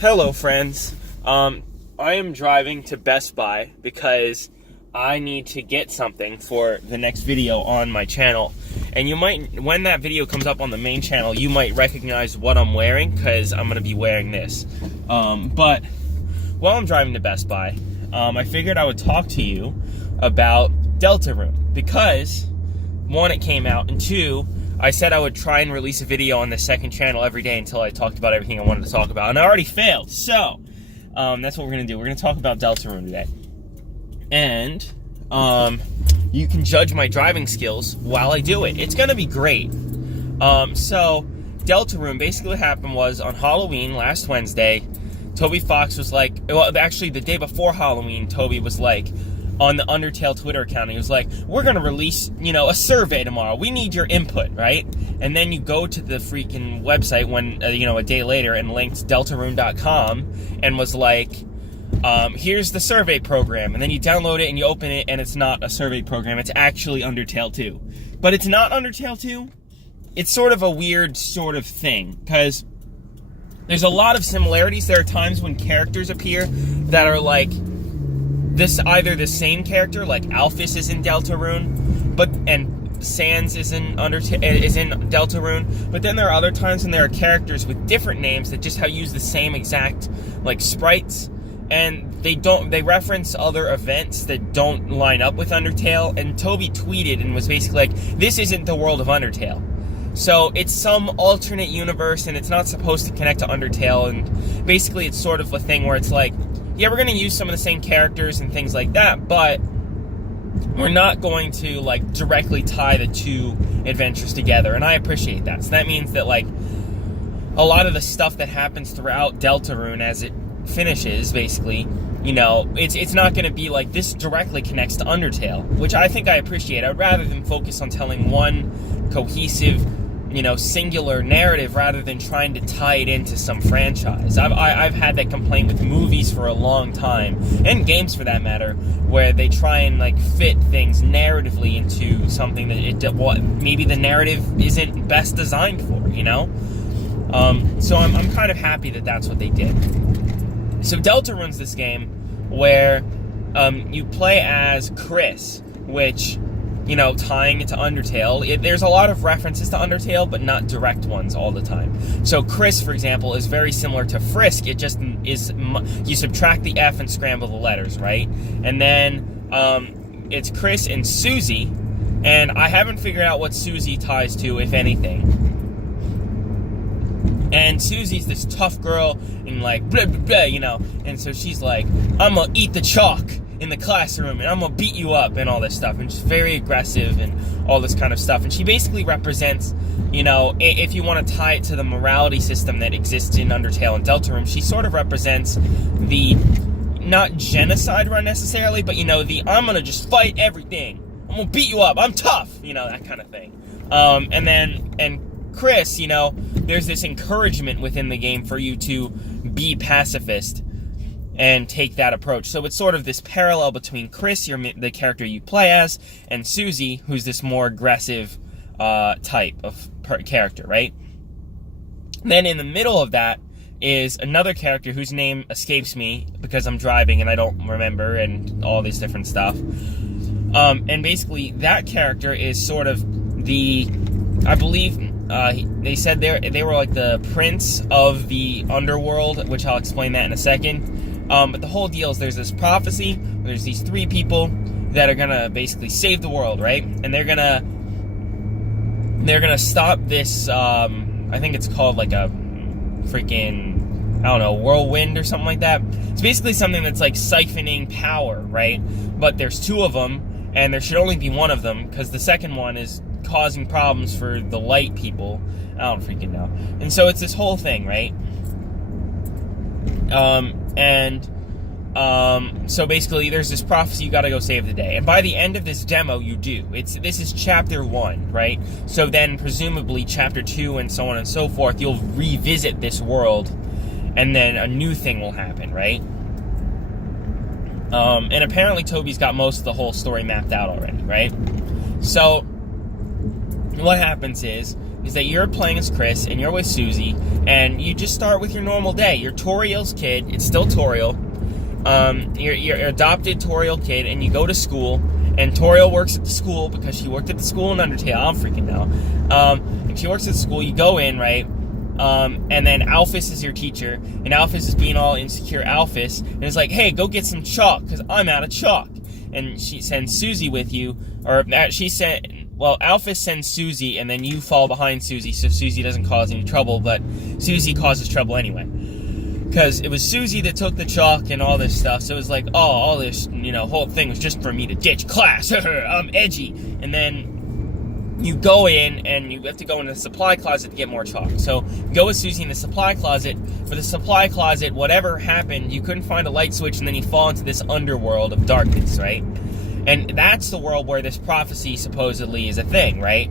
Hello, friends. I am driving to Best Buy because I need to get something for the next video on my channel. And you might, when that video comes up on the main channel, you might recognize what I'm wearing because I'm going to be wearing this. But while I'm driving to Best Buy, I figured I would talk to you about Deltarune because, one, it came out, and two, I said I would try and release a video on the second channel every day until I talked about everything I wanted to talk about, and I already failed. So, that's what we're going to do. We're going to talk about Deltarune today. And, you can judge my driving skills while I do it. It's going to be great. So, Deltarune, basically what happened was, on Halloween, last Wednesday, Toby Fox was like, well, actually, the day before Halloween, Toby was like, on the Undertale Twitter account, he was like, we're going to release, a survey tomorrow. We need your input, right? And then you go to the freaking website when, a day later and linked Deltarune.com and was like, here's the survey program. And then you download it and you open it and it's not a survey program. It's actually Undertale 2. But it's not Undertale 2. It's sort of a weird sort of thing because there's a lot of similarities. There are times when characters appear that are like, this either the same character, like Alphys is in Deltarune, and Sans is in Deltarune, but then there are other times when there are characters with different names that just use the same exact like sprites, and they reference other events that don't line up with Undertale. And Toby tweeted and was basically like, this isn't the world of Undertale. So it's some alternate universe and it's not supposed to connect to Undertale, and basically it's sort of a thing where it's like, yeah, we're going to use some of the same characters and things like that, but we're not going to, like, directly tie the two adventures together, and I appreciate that. So that means that, like, a lot of the stuff that happens throughout Deltarune as it finishes, basically, it's not going to be like, this directly connects to Undertale, which I think I appreciate. I'd rather than focus on telling one cohesive, singular narrative rather than trying to tie it into some franchise. I've had that complaint with movies for a long time, and games for that matter, where they try and like fit things narratively into something that maybe the narrative isn't best designed for, So I'm kind of happy that that's what they did. So Deltarune's this game where you play as Chris, which, tying it to Undertale. There's a lot of references to Undertale, but not direct ones all the time. So Chris, for example, is very similar to Frisk. It just is, you subtract the F and scramble the letters, right? And then it's Chris and Susie, and I haven't figured out what Susie ties to, if anything. And Susie's this tough girl, and like, blah, blah, blah, and so she's like, I'm gonna eat the chalk in the classroom, and I'm gonna beat you up, and all this stuff, and she's very aggressive, and all this kind of stuff, and she basically represents, if you want to tie it to the morality system that exists in Undertale and Deltarune, she sort of represents the, not genocide run necessarily, but the, I'm gonna just fight everything, I'm gonna beat you up, I'm tough, that kind of thing, and Chris, there's this encouragement within the game for you to be pacifist and take that approach. So it's sort of this parallel between Chris, the character you play as, and Susie, who's this more aggressive type of character, right? Then in the middle of that is another character whose name escapes me because I'm driving and I don't remember, and all this different stuff. And basically that character is sort of the, I believe, they said they were like the prince of the underworld, which I'll explain that in a second. But the whole deal is there's this prophecy, there's these three people that are gonna basically save the world, right? And they're gonna stop this, I think it's called like a freaking, I don't know, whirlwind or something like that. It's basically something that's like siphoning power, right? But there's two of them, and there should only be one of them, because the second one is causing problems for the light people. I don't freaking know. And so it's this whole thing, right? So basically there's this prophecy, you gotta go save the day. And by the end of this demo, you do. This is chapter 1, right? So then presumably chapter 2 and so on and so forth, you'll revisit this world, and then a new thing will happen, right? And apparently Toby's got most of the whole story mapped out already, right? So what happens is is that you're playing as Chris, and you're with Susie, and you just start with your normal day. You're Toriel's kid. It's still Toriel. You're adopted Toriel kid, and you go to school, and Toriel works at the school because she worked at the school in Undertale. I don't freaking know. And she works at the school. You go in, right? And then Alphys is your teacher, and Alphys is being all insecure Alphys, and is like, hey, go get some chalk, because I'm out of chalk. And she sends Susie with you, or Alphys sends Susie, and then you fall behind Susie, so Susie doesn't cause any trouble, but Susie causes trouble anyway. Because it was Susie that took the chalk and all this stuff, so it was like, oh, all this, whole thing was just for me to ditch class, I'm edgy. And then you go in, and you have to go into the supply closet to get more chalk. So, go with Susie in the supply closet. For the supply closet, whatever happened, you couldn't find a light switch, and then you fall into this underworld of darkness, right? And that's the world where this prophecy supposedly is a thing, right?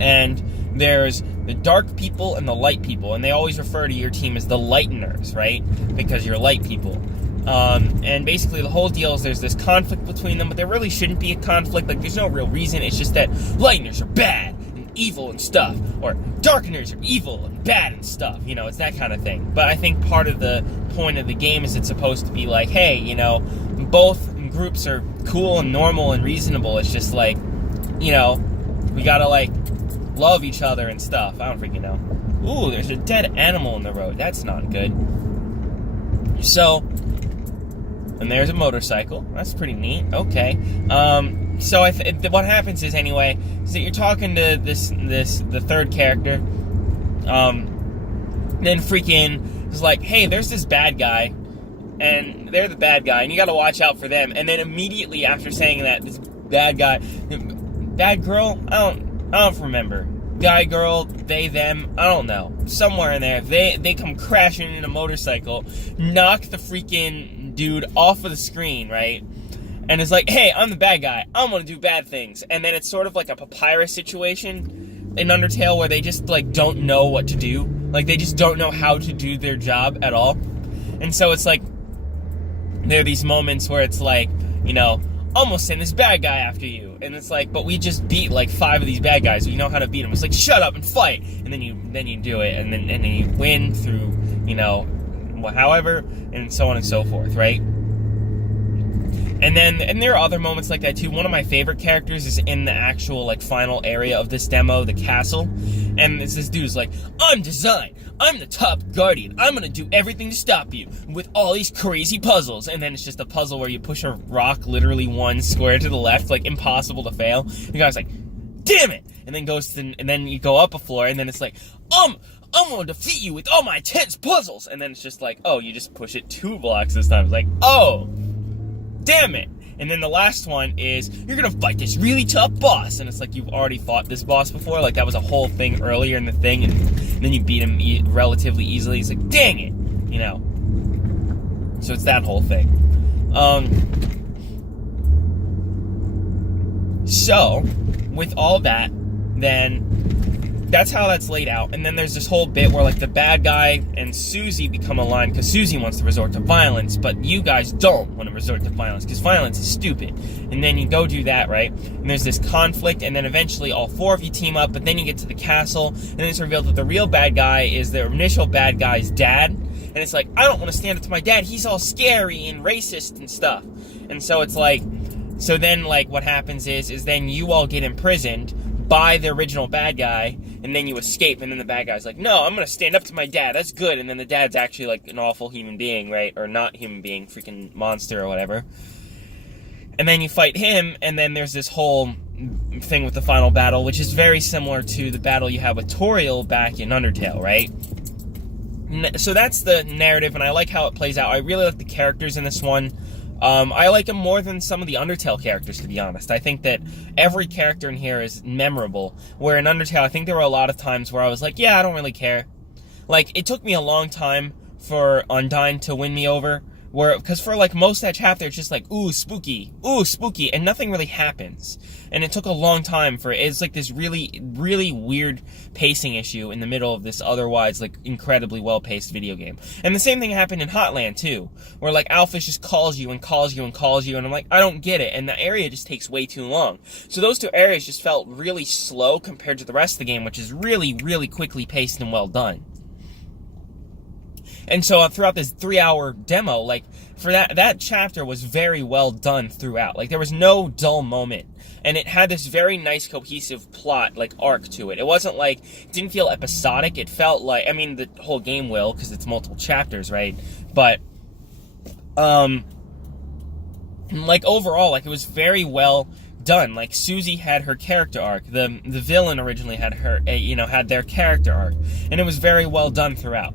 And there's the dark people and the light people, and they always refer to your team as the lighteners, right? Because you're light people. And basically the whole deal is there's this conflict between them, but there really shouldn't be a conflict. Like, there's no real reason. It's just that lighteners are bad and evil and stuff, or darkeners are evil and bad and stuff. It's that kind of thing. But I think part of the point of the game is it's supposed to be like, hey, both groups are cool and normal and reasonable. It's just like, we gotta, like, love each other and stuff. I don't freaking know. Ooh, there's a dead animal in the road. That's not good. So, and there's a motorcycle. That's pretty neat. Okay. So what happens is, anyway, is that you're talking to the third character. Then freaking is like, hey, there's this bad guy, and they're the bad guy, and you gotta watch out for them. And then immediately after saying that, this bad guy, bad girl, I don't remember. Guy, girl, they, them, I don't know. Somewhere in there, they come crashing in a motorcycle, knock the freaking dude off of the screen, right? And it's like, hey, I'm the bad guy. I'm gonna do bad things. And then it's sort of like a papyrus situation in Undertale where they just, like, don't know what to do. Like, they just don't know how to do their job at all. And so it's like, there are these moments where it's like, almost send this bad guy after you. And it's like, but we just beat like 5 of these bad guys. We know how to beat them. It's like, shut up and fight. And then you do it, and then you win through, however, and so on and so forth, right? And there are other moments like that too. One of my favorite characters is in the actual, like, final area of this demo, the castle. And it's this dude's like, I'm Design. I'm the top guardian. I'm gonna do everything to stop you with all these crazy puzzles. And then it's just a puzzle where you push a rock literally 1 square to the left, like, impossible to fail. The guy's like, damn it! And then and then you go up a floor, and then it's like, I'm gonna defeat you with all my intense puzzles. And then it's just like, oh, you just push it 2 blocks this time. It's like, oh, damn it. And then the last one is, you're gonna fight this really tough boss. And it's like, you've already fought this boss before. Like, that was a whole thing earlier in the thing, and then you beat him relatively easily. He's like, dang it! So it's that whole thing. So, with all that, then that's how that's laid out. And then there's this whole bit where, like, the bad guy and Susie become aligned because Susie wants to resort to violence, but you guys don't want to resort to violence because violence is stupid. And then you go do that, right? And there's this conflict, and then eventually all 4 of you team up, but then you get to the castle, and then it's revealed that the real bad guy is the initial bad guy's dad. And it's like, I don't want to stand up to my dad. He's all scary and racist and stuff. And so it's like, so then, like, what happens is then you all get imprisoned by the original bad guy, and then you escape, and then the bad guy's like, no, I'm gonna stand up to my dad, that's good. And then the dad's actually, like, an awful human being, right? Or not human being, freaking monster or whatever. And then you fight him, and then there's this whole thing with the final battle, which is very similar to the battle you have with Toriel back in Undertale, right? So that's the narrative, and I like how it plays out. I really like the characters in this one. I like them more than some of the Undertale characters, to be honest. I think that every character in here is memorable, where in Undertale, I think there were a lot of times where I was like, yeah, I don't really care. Like, it took me a long time for Undyne to win me over, because for like most of that chapter, it's just like, ooh, spooky, and nothing really happens. And it took a long time it's like this really, really weird pacing issue in the middle of this otherwise like incredibly well-paced video game. And the same thing happened in Hotland too, where like Alphys just calls you, and I'm like, I don't get it, and the area just takes way too long. So those two areas just felt really slow compared to the rest of the game, which is really, really quickly paced and well done. And so throughout this 3-hour demo, like, for that chapter was very well done throughout. Like, there was no dull moment. And it had this very nice, cohesive plot, like, arc to it. It wasn't like, it didn't feel episodic. It felt like, I mean, the whole game will, because it's multiple chapters, right? But, like, overall, like, it was very well done. Like, Susie had her character arc. The villain originally had had their character arc. And it was very well done throughout.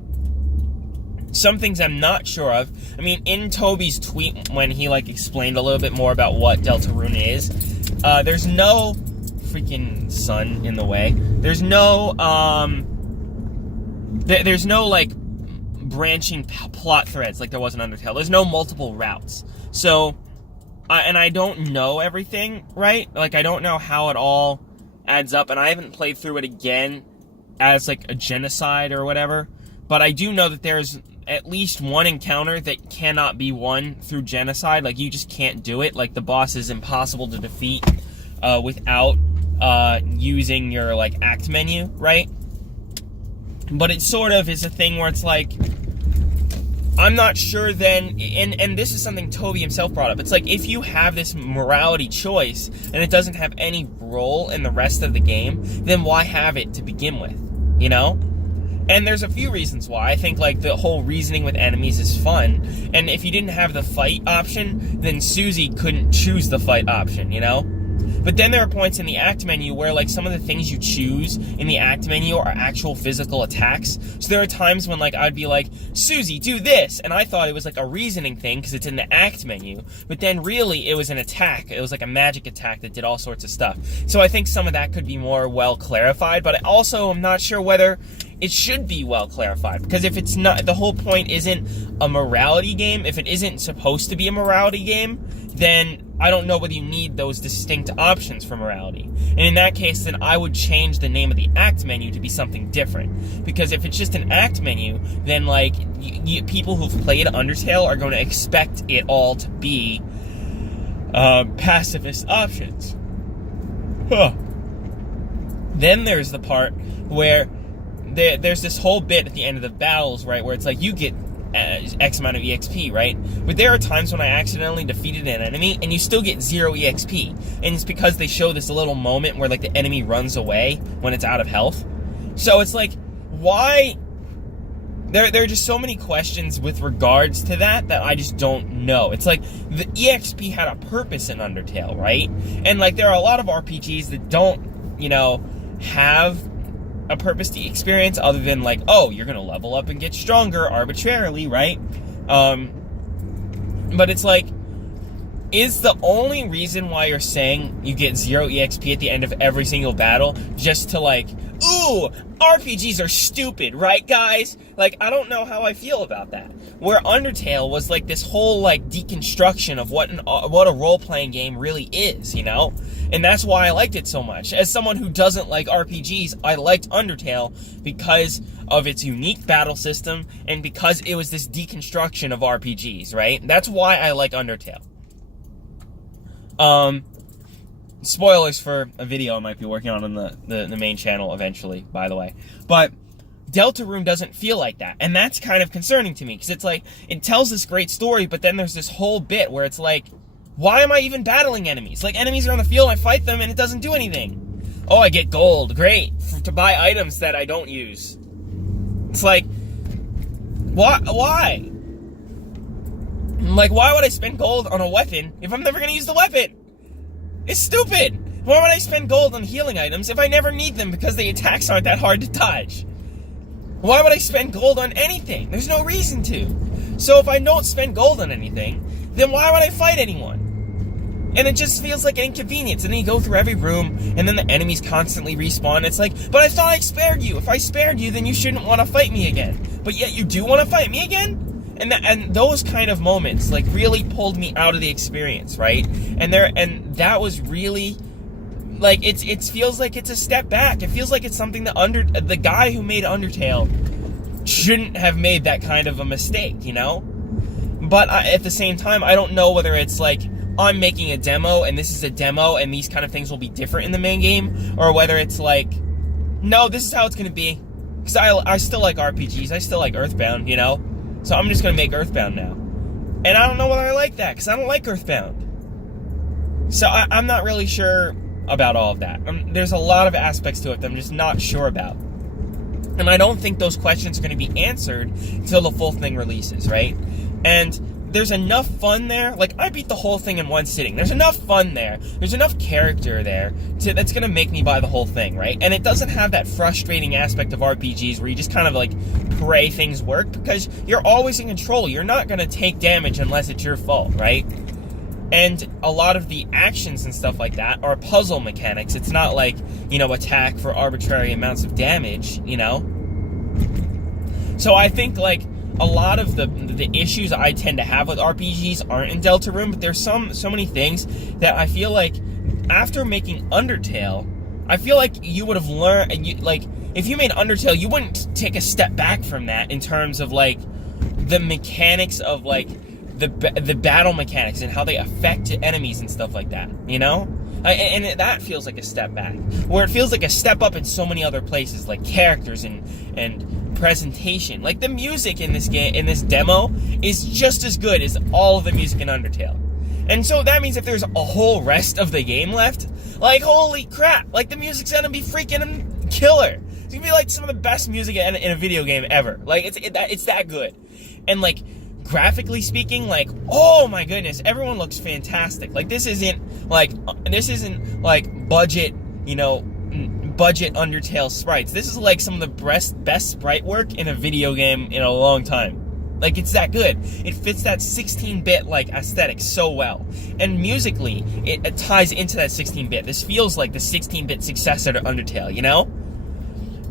Some things I'm not sure of. I mean, in Toby's tweet, when he, like, explained a little bit more about what Deltarune is, there's no freaking sun in the way. There's no, there's no, like, branching plot threads like there was in Undertale. There's no multiple routes. So, and I don't know everything, right? Like, I don't know how it all adds up, and I haven't played through it again as, like, a genocide or whatever. But I do know that there's at least one encounter that cannot be won through genocide. Like, you just can't do it. Like, the boss is impossible to defeat without using your, like, act menu, right? But it sort of is a thing where it's like, I'm not sure then, and this is something Toby himself brought up. It's like, if you have this morality choice and it doesn't have any role in the rest of the game, then why have it to begin with, you know? And there's a few reasons why. I think, like, the whole reasoning with enemies is fun. And if you didn't have the fight option, then Susie couldn't choose the fight option, you know? But then there are points in the act menu where, like, some of the things you choose in the act menu are actual physical attacks. So there are times when, like, I'd be like, Susie, do this! And I thought it was, like, a reasoning thing because it's in the act menu. But then really it was an attack. It was, like, a magic attack that did all sorts of stuff. So I think some of that could be more well clarified. But I also am not sure whether it should be well clarified, because if it's not, the whole point isn't a morality game, if it isn't supposed to be a morality game, then I don't know whether you need those distinct options for morality. And in that case, then I would change the name of the act menu to be something different. Because if it's just an act menu, then, like, people who've played Undertale are going to expect it all to be pacifist options. Huh. Then there's the part where there's this whole bit at the end of the battles, right, where it's like, you get X amount of EXP, right? But there are times when I accidentally defeated an enemy, and you still get 0 EXP. And it's because they show this little moment where, like, the enemy runs away when it's out of health. So it's like, why? There are just so many questions with regards to that I just don't know. It's like, the EXP had a purpose in Undertale, right? And, like, there are a lot of RPGs that don't, you know, have a purpose to experience other than, like, oh, you're gonna level up and get stronger arbitrarily, right? But it's like, is the only reason why you're saying you get 0 EXP at the end of every single battle just to, like, ooh, RPGs are stupid, right, guys? Like, I don't know how I feel about that. Where Undertale was, like, this whole, like, deconstruction of what a role-playing game really is, you know? And that's why I liked it so much. As someone who doesn't like RPGs, I liked Undertale because of its unique battle system and because it was this deconstruction of RPGs, right? That's why I like Undertale. Spoilers for a video I might be working on the main channel eventually, by the way. But Deltarune doesn't feel like that, and that's kind of concerning to me, because it's like, it tells this great story, but then there's this whole bit where it's like, why am I even battling enemies? Like, enemies are on the field, I fight them, and it doesn't do anything. Oh, I get gold, great, to buy items that I don't use. It's like, why? Like, why would I spend gold on a weapon if I'm never gonna use the weapon? It's stupid! Why would I spend gold on healing items if I never need them because the attacks aren't that hard to dodge? Why would I spend gold on anything? There's no reason to. So if I don't spend gold on anything, then why would I fight anyone? And it just feels like an inconvenience. And then you go through every room, and then the enemies constantly respawn. It's like, but I thought I spared you. If I spared you, then you shouldn't want to fight me again. But yet you do want to fight me again? And those kind of moments like really pulled me out of the experience, right? And that was really like it feels like it's a step back. It feels like it's something that the guy who made Undertale shouldn't have made that kind of a mistake, you know? But at the same time, I don't know whether it's like I'm making a demo and this is a demo and these kind of things will be different in the main game, or whether it's like, no, this is how it's going to be. Because I still like RPGs. I still like Earthbound, you know? So I'm just going to make Earthbound now. And I don't know whether I like that, because I don't like Earthbound. So I'm not really sure about all of that. There's a lot of aspects to it that I'm just not sure about. And I don't think those questions are going to be answered until the full thing releases, right? And there's enough fun there. Like, I beat the whole thing in one sitting. There's enough fun there. There's enough character there that's going to make me buy the whole thing, right? And it doesn't have that frustrating aspect of RPGs where you just kind of, like, pray things work, because you're always in control. You're not going to take damage unless it's your fault, right? And a lot of the actions and stuff like that are puzzle mechanics. It's not like, you know, attack for arbitrary amounts of damage, you know? So I think, like, a lot of the issues I tend to have with RPGs aren't in Deltarune, but there's so many things that I feel like after making Undertale, I feel like you would have learned, and like, if you made Undertale, you wouldn't take a step back from that in terms of, like, the mechanics of, like, the battle mechanics and how they affect enemies and stuff like that, you know? And that feels like a step back, where it feels like a step up in so many other places, like characters and presentation. Like, the music in this game, in this demo, is just as good as all of the music in Undertale. And so that means if there's a whole rest of the game left, like, holy crap, like, the music's gonna be freaking killer. It's gonna be like some of the best music in a video game ever. Like, it's that good. And, like, graphically speaking, like, oh my goodness, everyone looks fantastic. Like, this isn't like budget, you know, budget Undertale sprites. This is like some of the best sprite work in a video game in a long time. Like, it's that good. It fits that 16-bit, like, aesthetic so well. And musically, it ties into that 16-bit. This feels like the 16-bit successor to Undertale, you know?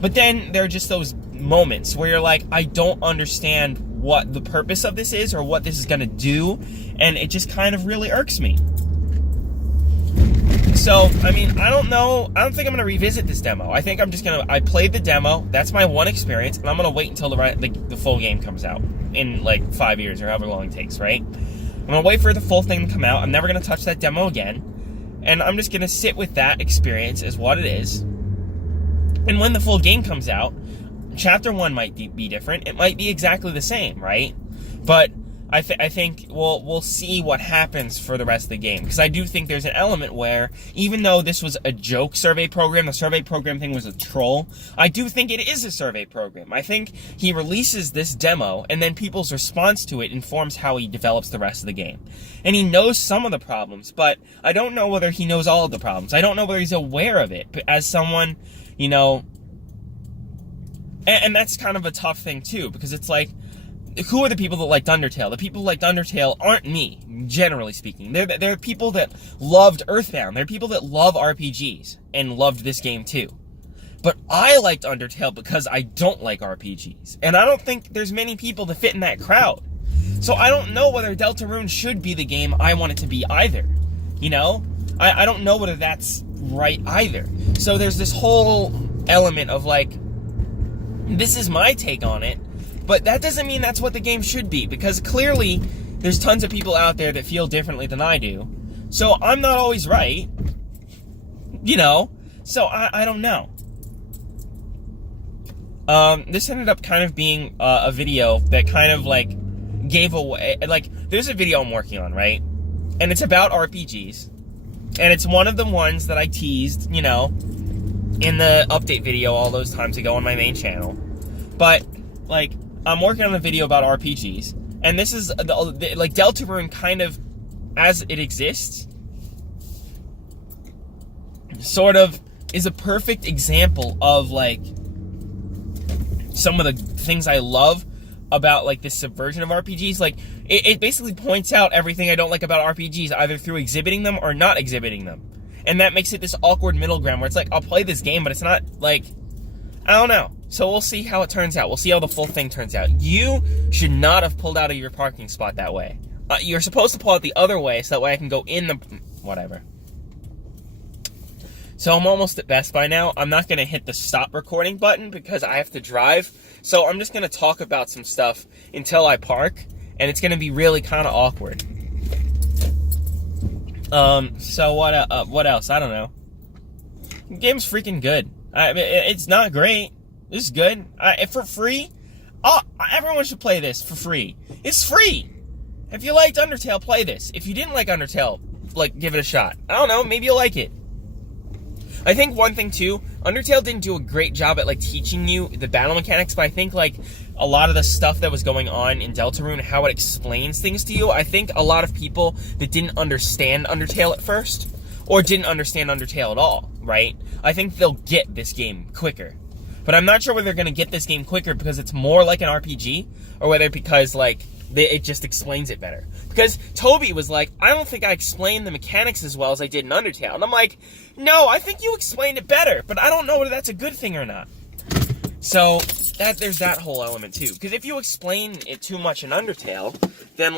But then there are just those moments where you're like, I don't understand what the purpose of this is or what this is going to do, and it just kind of really irks me. So, I mean, I don't know. I don't think I'm going to revisit this demo. I think I'm just going to... I played the demo. That's my one experience, and I'm going to wait until the full game comes out in, like, 5 years or however long it takes, right? I'm going to wait for the full thing to come out. I'm never going to touch that demo again, and I'm just going to sit with that experience as what it is. And when the full game comes out, Chapter 1 might be different. It might be exactly the same, right? But I think we'll see what happens for the rest of the game. Because I do think there's an element where, even though this was a joke survey program, the survey program thing was a troll, I do think it is a survey program. I think he releases this demo, and then people's response to it informs how he develops the rest of the game. And he knows some of the problems, but I don't know whether he knows all of the problems. I don't know whether he's aware of it. But as someone, you know... And that's kind of a tough thing, too, because it's like, who are the people that liked Undertale? The people who liked Undertale aren't me, generally speaking. They're people that loved Earthbound. They're people that love RPGs and loved this game, too. But I liked Undertale because I don't like RPGs. And I don't think there's many people that fit in that crowd. So I don't know whether Deltarune should be the game I want it to be either. You know? I don't know whether that's right either. So there's this whole element of, like, this is my take on it, but that doesn't mean that's what the game should be, because clearly there's tons of people out there that feel differently than I do. So I'm not always right, you know? So I don't know. This ended up kind of being a video that kind of, like, gave away, like, there's a video I'm working on, right? And it's about RPGs, and it's one of the ones that I teased, you know, in the update video all those times ago on my main channel. But, like, I'm working on a video about RPGs, and this is, like, Deltarune kind of, as it exists, sort of is a perfect example of, like, some of the things I love about, like, this subversion of RPGs. Like, it basically points out everything I don't like about RPGs, either through exhibiting them or not exhibiting them. And that makes it this awkward middle ground where it's like, I'll play this game, but it's not, like, I don't know. So we'll see how it turns out. We'll see how the full thing turns out. You should not have pulled out of your parking spot that way. You're supposed to pull out the other way so that way I can go in the... Whatever. So I'm almost at Best Buy now. I'm not going to hit the stop recording button because I have to drive. So I'm just going to talk about some stuff until I park. And it's going to be really kind of awkward. So what else? I don't know. The game's freaking good. I mean, it's not great. This is good. For free, everyone should play this for free. It's free. If you liked Undertale, play this. If you didn't like Undertale, like, give it a shot. I don't know, maybe you'll like it. I think one thing too, Undertale didn't do a great job at like teaching you the battle mechanics, but I think like a lot of the stuff that was going on in Deltarune, how it explains things to you, I think a lot of people that didn't understand Undertale at first, or didn't understand Undertale at all, right? I think they'll get this game quicker. But I'm not sure whether they're going to get this game quicker because it's more like an RPG, or whether because, like, it just explains it better. Because Toby was like, I don't think I explained the mechanics as well as I did in Undertale. And I'm like, no, I think you explained it better, but I don't know whether that's a good thing or not. So, there's that whole element, too. Because if you explain it too much in Undertale, then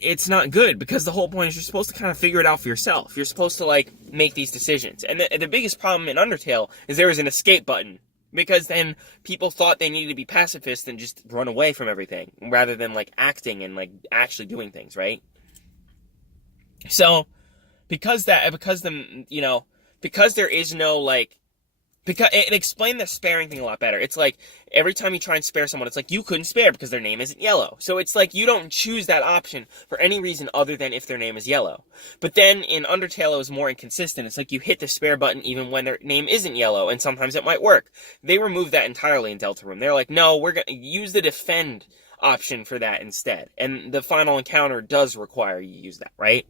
it's not good, because the whole point is you're supposed to kind of figure it out for yourself. You're supposed to, like, make these decisions. And the biggest problem in Undertale is there is an escape button, because then people thought they needed to be pacifists and just run away from everything, rather than, like, acting and, like, actually doing things, right? So, because there is no, like, because it explained the sparing thing a lot better. It's like, every time you try and spare someone, it's like, you couldn't spare because their name isn't yellow. So it's like, you don't choose that option for any reason other than if their name is yellow. But then, in Undertale, it was more inconsistent. It's like, you hit the spare button even when their name isn't yellow, and sometimes it might work. They removed that entirely in Deltarune. They're like, no, we're gonna use the defend option for that instead. And the final encounter does require you use that, right?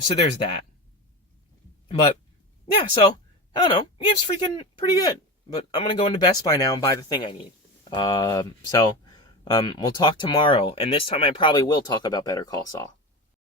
So there's that. But, yeah, so... I don't know. The game's freaking pretty good. But I'm going to go into Best Buy now and buy the thing I need. We'll talk tomorrow. And this time I probably will talk about Better Call Saul.